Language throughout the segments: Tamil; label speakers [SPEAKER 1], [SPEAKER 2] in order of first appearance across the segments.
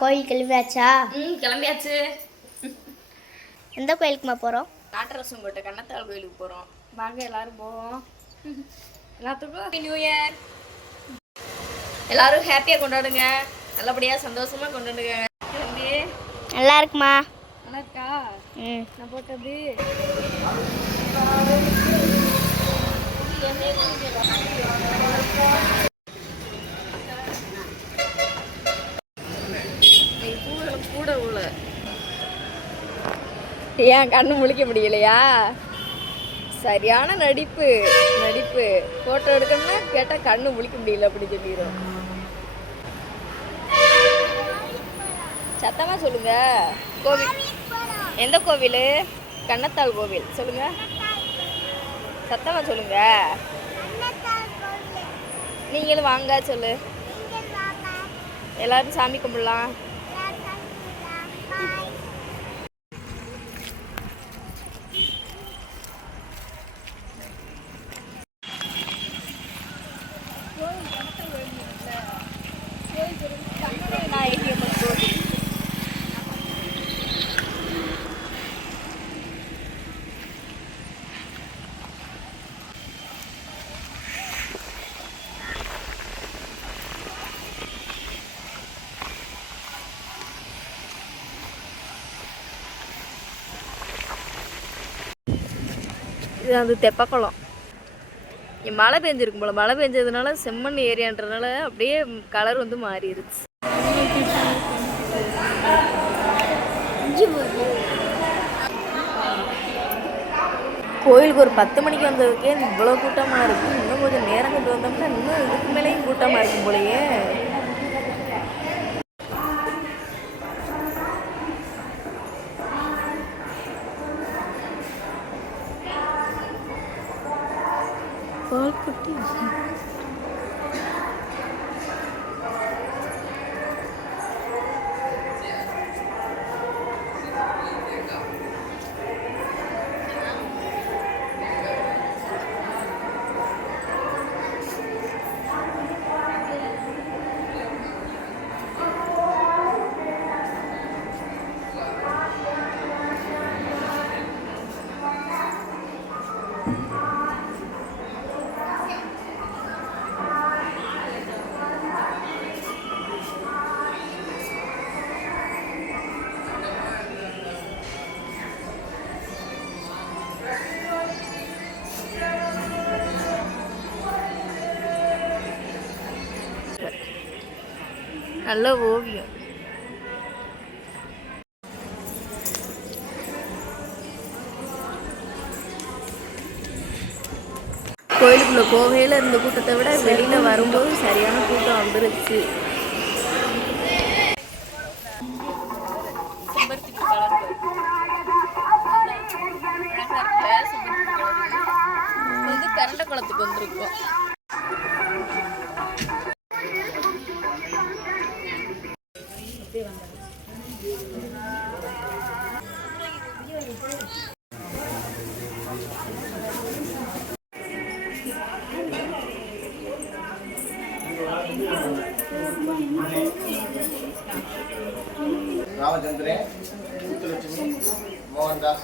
[SPEAKER 1] கோயில் கிளம்பியாச்சா?
[SPEAKER 2] ம் கிளம்பியாச்சு.
[SPEAKER 1] எந்த கோயிலுக்குமா போகிறோம்
[SPEAKER 2] காட்டரசம் கோட்டை கண்ணத்தாள் கோயிலுக்கு போகிறோம் வாங்க எல்லாரும் போவோம். எல்லாத்துக்கும் நியூ இயர் எல்லாரும் ஹாப்பியாக கொண்டாடுங்க. நல்லபடியாக சந்தோஷமாக கொண்டாடுங்க.
[SPEAKER 1] நல்லா இருக்குமா?
[SPEAKER 2] நல்லா இருக்கா?
[SPEAKER 1] ம்.
[SPEAKER 2] நான் போட்டது கூட உள்ள ஏன் கண்ணு முழிக்க முடியலையா? சரியான நடிப்பு நடிப்பு. போட்டோ எடுக்கணும்னா கேட்டால் கண்ணு முழிக்க முடியல அப்படி சொல்லிடும் சத்தமாக சொல்லுங்க. கோவில். எந்த கோவில்? கண்ணத்தாள் கோவில். சொல்லுங்க. சத்தமாக சொல்லுங்க. நீங்களும் வாங்க சொல்லு. எல்லாரும் சாமி கும்பிடலாம் நாயகி அம்மன் கோவில் இது தெப்பக்குளம். மழை பெஞ்சிருக்கும் போல. மழை பெஞ்சதுனால செம்மண் ஏரியான்றதுனால அப்படியே கலர் வந்து மாறிடுச்சு கோயிலுக்கு ஒரு பத்து மணிக்கு வந்ததுக்கே இவ்வளோ கூட்டமாக இருக்கும் இன்னும் கொஞ்சம் நேரம் கொண்டு வந்தோம்னா இன்னும் இதுக்கு மேலேயும் கூட்டமாக இருக்கும் போலயே. Saturday. நல்ல ஓவியம். கோயிலுக்குள்ள கோவையில் இருந்த கூட்டத்தை விட வெளியில் வரும்போது சரியான கூட்டம் வந்துருச்சு. रामचंद्र मुत्तलक्ष्मी मोहन दास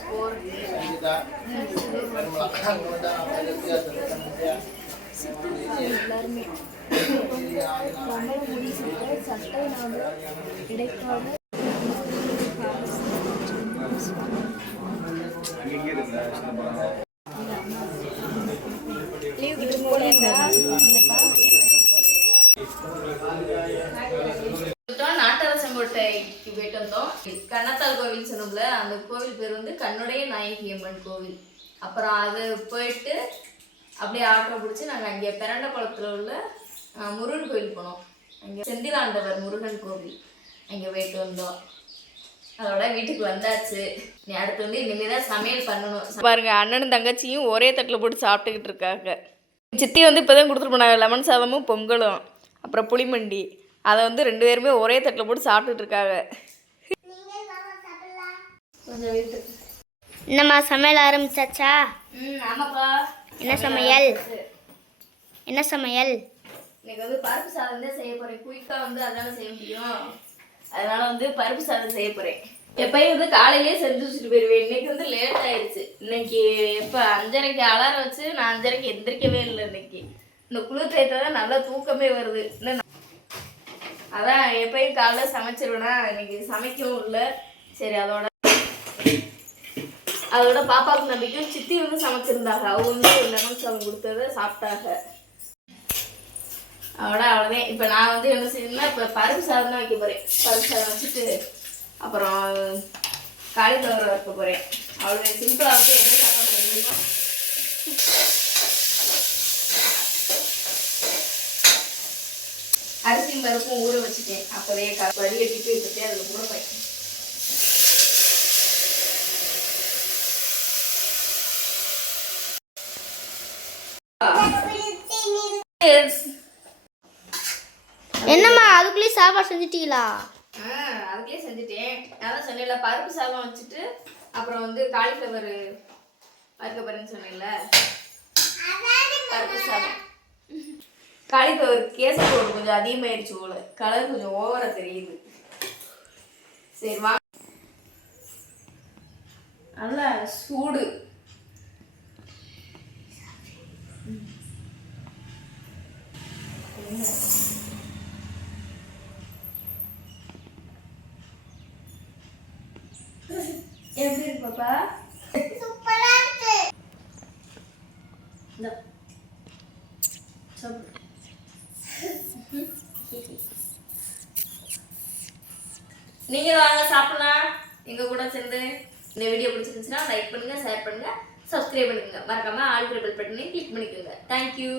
[SPEAKER 2] संगीता निर्मला गोविंदा वैद्य
[SPEAKER 3] संध्या எல்லாருமே நம்மள முடிச்சுட்டு சட்டை நான் இடைக்காக லீவ் கிட்ட
[SPEAKER 2] போனேன் நாட்டரசங்கோட்டைக்கு கண்ணத்தால் கண்ணத்தாள் கோவில் சொன்னோம்ல அந்த கோவில் பேர் வந்து கண்ணுடைய நாயகி அம்மன் கோவில். அப்புறம் அது போயிட்டு அப்படியே ஆட்டோ பிடிச்சி நாங்கள் அங்கே பிறண்ட குளத்தில் உள்ள முருகன் கோவில் போனோம். அங்கே செந்திலாண்டவர் முருகன் கோவில். அங்கே போயிட்டு வந்தோம். அதோட வீட்டுக்கு வந்தாச்சு. நீ அடுத்து வந்து இனிமேல் தான் சமையல் பண்ணணும். பாருங்க அண்ணனும் தங்கச்சியும் ஒரே தட்டில் போட்டு சாப்பிட்டுக்கிட்டு இருக்காங்க. சித்தி வந்து இப்போ தான் கொடுத்துட்டு போனாங்க லெமன் சாதமும் பொங்கலும் அப்புறம் புளிமண்டி. அதை வந்து ரெண்டு பேருமே ஒரே தட்டில் போட்டு சாப்பிட்டுட்டு இருக்காங்க. கொஞ்சம்
[SPEAKER 1] என்னம்மா சமையல் ஆரம்பிச்சாச்சா?
[SPEAKER 2] ம் ஆமாப்பா.
[SPEAKER 1] என்ன சமையல்? என்ன சமையல்?
[SPEAKER 2] இன்னைக்கு வந்து பருப்பு சாதம் தான் செய்ய போகிறேன் குயிக்காக வந்து அதானே செய்ய முடியும். அதனால வந்து பருப்பு சாதம் செய்ய போறேன். எப்பயும் வந்து காலையிலேயே செஞ்சு வச்சுட்டு போயிடுவேன் இன்னைக்கு வந்து லேட் ஆயிடுச்சு. இன்னைக்கு எப்போ அஞ்சரைக்கு அலாரம் வச்சு நான் அஞ்சரைக்கு எந்திரிக்கவே இல்லை இன்னைக்கு. இந்த குளிர் டயத்தில் தான் நல்லா தூக்கமே வருது. அதான் எப்பயும் காலைல சமைச்சிருவேனா இன்னைக்கு சமைக்கவும் இல்லை. சரி அதோட அதோட பாப்பாவுக்கு நம்பிக்கையும் சித்தி வந்து சமைச்சிருந்தாங்க. அவங்க வந்து லெமன் சாதம் கொடுத்ததை சாப்பிட்டாங்க. அதோட அவ்வளோதான் இப்போ நான் வந்து என்ன செய்யணும்னா இப்போ பருப்பு சாதம் தான் வைக்க போகிறேன் பருப்பு சாதம் வச்சுட்டு அப்புறம் காலிஃப்ளவர் வைக்க போகிறேன் அவ்வளோ சிம்பிளாக வந்து என்ன சாப்பாடு செய்ய முடியுமோ அரிசியும் பருப்பும் ஊற வச்சுட்டேன். அப்போதையே க வச்சுட்டு அதில் ஊற வைக்கணும்
[SPEAKER 1] என்னம்மா அதுக்குள்ளேயே சாப்பாடு செஞ்சுட்டீங்களா?
[SPEAKER 2] ஆ அதுக்குள்ளே செஞ்சுட்டேன். அதான் சொன்னேன்ல பருப்பு சாதம் வச்சுட்டு அப்புறம் வந்து காலிஃப்ளவர் வறுக்க சொன்னேன்ல. பருப்பு சாதம். காலிஃப்ளவர் கேசரி போடு கொஞ்சம் அதிகமாயிருச்சு போல. கலர் கொஞ்சம் ஓவரா தெரியுது. சரி வா. நல்லா சூடு. எப்படி இருக்கு பாப்பா இந்தா. சாப்பிடு. நீங்க வாங்க சாப்பிடலாம். எங்க கூட சேர்ந்து இந்த வீடியோ பிடிச்சிருந்துச்சுன்னா லைக் பண்ணுங்க ஷேர் பண்ணுங்க சப்ஸ்கிரைப் பண்ணுங்க. மறக்காம ஆல் பெல் பட்டனையும் கிளிக் பண்ணிக்கோங்க. Thank you